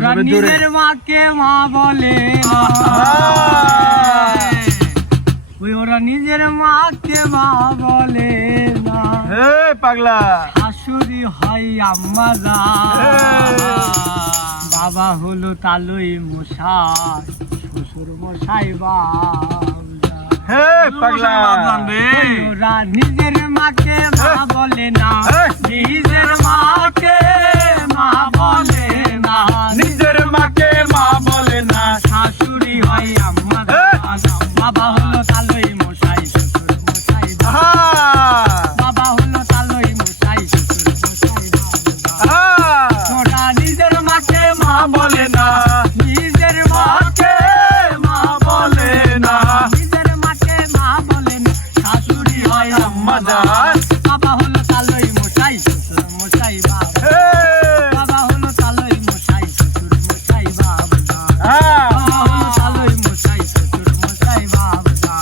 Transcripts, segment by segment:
নিজের মাকে মা বলে ওরা নিজের মাকে মা বলে না। পাগলা শাশুড়ি হয় আম্মা জান, বাবা হলো তালুই মশাই, শ্বশুর মশাই পাগলা ওরা নিজের মাকে মা বলে না, নিজের মাকে মা বলে না, নিজের মাকে মা বলে না। শাশুড়ি হয় আম্মা জান, বাবা হলো তালুই মশাই, শ্বশুর মশাই বাবা হলো তালুই মশাই, শ্বশুর মশাই ওরা নিজের মাকে মা বলে না, নিজের মাকে মা বলে না, নিজের মাকে মা বলে না, শাশুড়ি হয় আম্মা জান, বাবা হলো তালুই মশাই, শ্বশুর মশাই বাবা হলো তালুই মশাই, শ্বশুর মশাই বাবা হলো তালুই মশাই, শ্বশুর মশাই বাবা।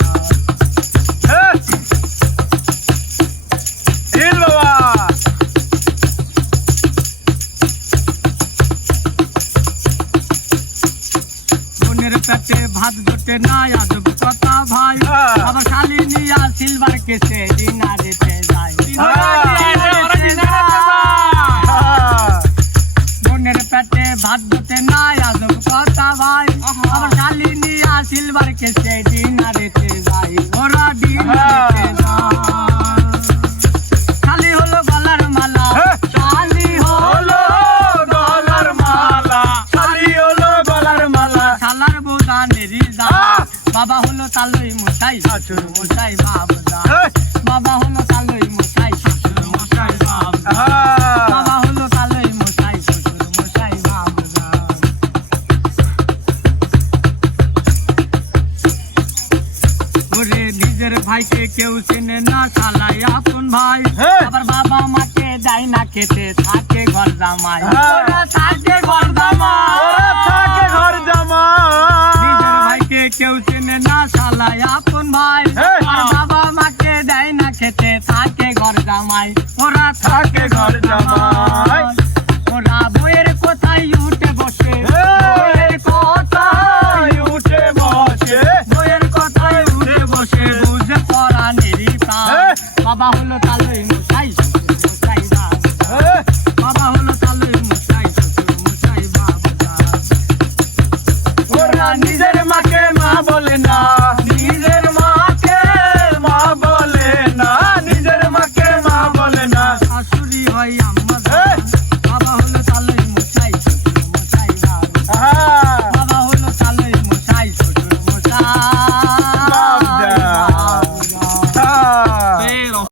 বোনের পেটে ভাত জোটে না, আজব কথা ভাই, আবার শালি নিয়া সিলভার কেসে ডিনারেতে যায়। বোনের পেটে ভাত জোটে না, আজব কথা ভাই, আবার শালি নিয়া সিলভার কেসে ডিনারেতে যায়। ওরা ডিনারেতে যায়, শালি হলো গলার মালা, শালি হলো গলার মালা, শালি হলো গলার মালা। শালার বোদানেরই জান, বাবা হলো তালুই মশাই, শ্বশুর মশাই বাবা হলো তালুই মশাই, শ্বশুর মশাই বাবা হলো তালুই মশাই, শ্বশুর মশাই বাবা। ওরে নিজের ভাইকে কেউ চেনে না, শালাই আপন ভাই, আবার বাবা মাকে দেয় না খেতে, থাকে ঘর জামাই, ওরা থাকে ঘর জামাই, থাকে ঘর জামাই। নিজের ভাইকে কেউ চেনে না, শালাই আপন ভাই, আর বাবা মাকে দেয় না খেতে, থাকে ঘর জামাই, ওরা থাকে ঘর জামাই। ওরা বইয়ের কোথায় উঠে বসে, বইয়ের কোথায় উঠে বসে, বইয়ের কোথায় উঠে বসে, বুঝে পড়া নিরিতা, বাবা হলো তালুই মশাই, শ্বশুর মশাই বাবা হলো তালুই মশাই, শ্বশুর মশাই বাবা। ওরা নিজের মাকে মা বলে না,